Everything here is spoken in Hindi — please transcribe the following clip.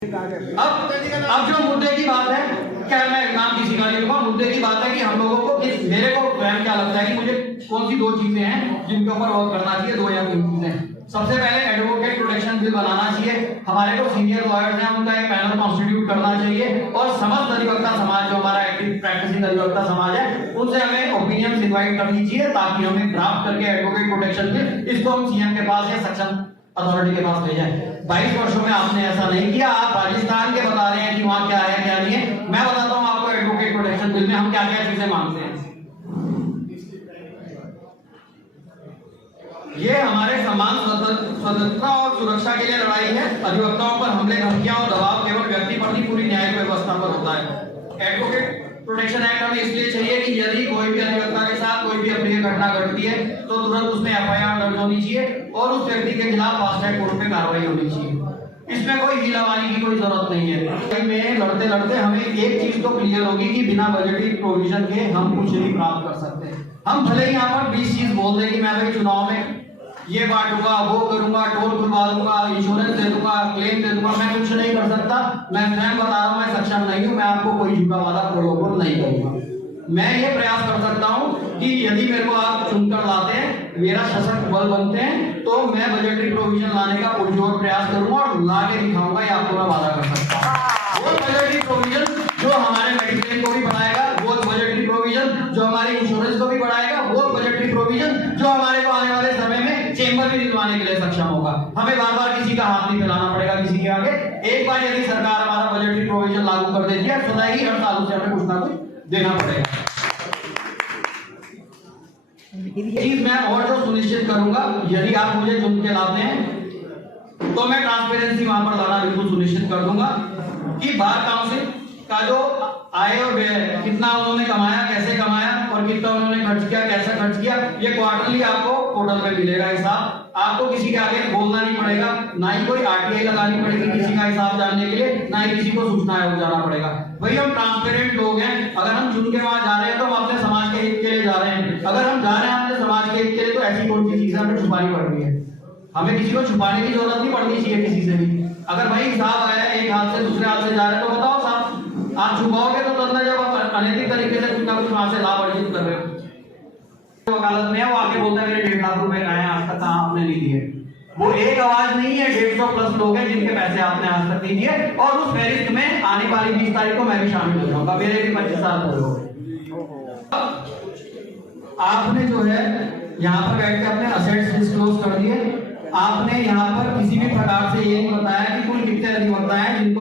अब जो मुद्दे की बात है, क्या मैं नाम किसी का नहीं लूंगा, मुद्दे की बात है कि हम लोगों को मेरे को स्वयं क्या लगता है कि मुझे कौन सी दो चीजें हैं जिनके ऊपर वर्क करना चाहिए, दो या तीन चीजें। सबसे पहले एडवोकेट प्रोटेक्शन बिल बनाना चाहिए। हमारे को सीनियर लॉयर्स हैं, उनका एक पैनल कॉन्स्टिट्यूट करना चाहिए और समस्त अधिवक्ता समाज जो हमारा एक्टिव प्रैक्टिसिंग अधिवक्ता समाज है, उनसे हमें ओपिनियन इनवाइट करनी चाहिए ताकि हमें ड्राफ्ट करके एडवोकेट प्रोटेक्शन बिल इसको हम सीएम के पास या सक्षम अथॉरिटी के पास ले जाए। 22 वर्षों में आपने ऐसा नहीं किया। आप राजस्थान के बता रहे हैं कि वहां क्या है क्या नहीं है। मैं बताता हूं आपको एडवोकेट प्रोटेक्शन बिल में हम क्या क्या चीजें मांगते हैं। ये हमारे समान स्वतंत्रता और सुरक्षा के लिए लड़ाई है। अधिवक्ताओं पर हमले, धमकियां और दबाव केवल व्यक्ति पर नहीं, पूरी न्यायिक व्यवस्था पर होता है। एडवोकेट प्रोटेक्शन एक्ट हमें इसलिए चाहिए कि यदि कोई भी अधिवक्ता के साथ कोई भी अप्रिय घटना घटती है तो तुरंत उसमें एफआईआर दर्ज होनी चाहिए और उस व्यक्ति के खिलाफ फास्ट ट्रैक कोर्ट में कार्रवाई होनी चाहिए। इसमें कोई हीलावारी की कोई जरूरत नहीं है। में लड़ते लड़ते हमें एक चीज तो क्लियर होगी कि बिना बजटीय प्रोविजन के हम कुछ नहीं प्राप्त कर सकते। हम भले ही यहाँ पर 20 चीज बोल दें कि मैं भाई चुनाव में ये बांटूंगा, वो करूंगा, टोल खुलवा दूंगा, इंश्योरेंस दे दूंगा, क्लेम दे दूंगा, मैं कुछ नहीं कर सकता। मैं स्वयं बता रहा हूं, मैं सक्षम नहीं हूं। मैं आपको कोई झूठा वादा प्रलोभन नहीं करूंगा। मैं ये प्रयास कर सकता हूं कि यदि मेरे को आप चुनकर लाते हैं, मेरा सशक्त बल बनते हैं, तो मैं बजटीय प्रोविजन लाने का पुरजोर प्रयास करूंगा और ला के दिखाऊंगा। ये आपको मैं वादा कर सकता हूं। वो बजटीय प्रोविजन जो हमारे मेडिक्लेम को भी बढ़ाएगा, वो बजटीय प्रोविजन जो हमारे इंश्योरेंस को भी बढ़ाएगा, वो बजटीय प्रोविजन जो हमारे को आने वाले समय में चेंबर भी दिलवाने के लिए सक्षम होगा। हमें बार बार किसी का हाथ नहीं फैलाना पड़ेगा किसी के आगे। एक बार यदि सरकार हमारा बजटीय प्रोविजन लागू कर देती है, सदा ही हर साल उसे हमें कुछ ना कुछ देना पड़ेगा। चीज मैं और जो सुनिश्चित करूंगा, यदि आप मुझे चुन के लाते हैं तो मैं ट्रांसपेरेंसी वहां पर लाना बिल्कुल सुनिश्चित कर दूंगा कि बार काउंसिल का जो आय और व्यय, कितना उन्होंने कमाया, कैसे कमाया और कितना उन्होंने खर्च किया, कैसे खर्च किया, ये क्वार्टरली आपको पोर्टल पे मिलेगा हिसाब। आपको किसी के आगे बोलना नहीं पड़ेगा, ना ही कोई आरटीआई लगानी पड़ेगी किसी का हिसाब जानने के लिए, ना ही किसी को सूचना आयोग जाना पड़ेगा। भाई हम ट्रांसपेरेंट लोग हैं। अगर हम चुन के वहां जा रहे हैं तो हम अपने समाज के हित के लिए जा रहे हैं। अगर हम जा रहे हैं अपने समाज के हित के लिए तो ऐसी कौन सी चीजें हमें छुपानी पड़ रही है। हमें किसी को छुपाने की जरूरत नहीं पड़नी चाहिए किसी से भी। अगर भाई हिसाब आया एक हाथ से दूसरे हाथ से जा रहे हैं तो बताओ साहब। आप छुपाओगे तो अंदर जब आप अनैतिक तरीके से कुछ ना कुछ वहां से लाभ अर्जित कर रहे हो। वकालत में है, वो आके बोलता है मेरे 1.5 लाख रुपए कहाँ हैं, आज तक कहाँ आपने नहीं दिए। वो एक आवाज नहीं है, 150 प्लस लोग हैं जिनके पैसे आपने आज तक नहीं दिए। और उस फहरिस्त में आने वाली 20 तारीख को मैं भी शामिल हो जाऊंगा। मेरे भी 25 साल पूरे हो गए। आपने जो है यहाँ पर बैठ के अपने असेट्स डिस्क्लोज कर दिए। आपने यहाँ पर किसी भी प्रकार से ये नहीं बताया कि कुल कितने अधिवक्ता हैं जिनको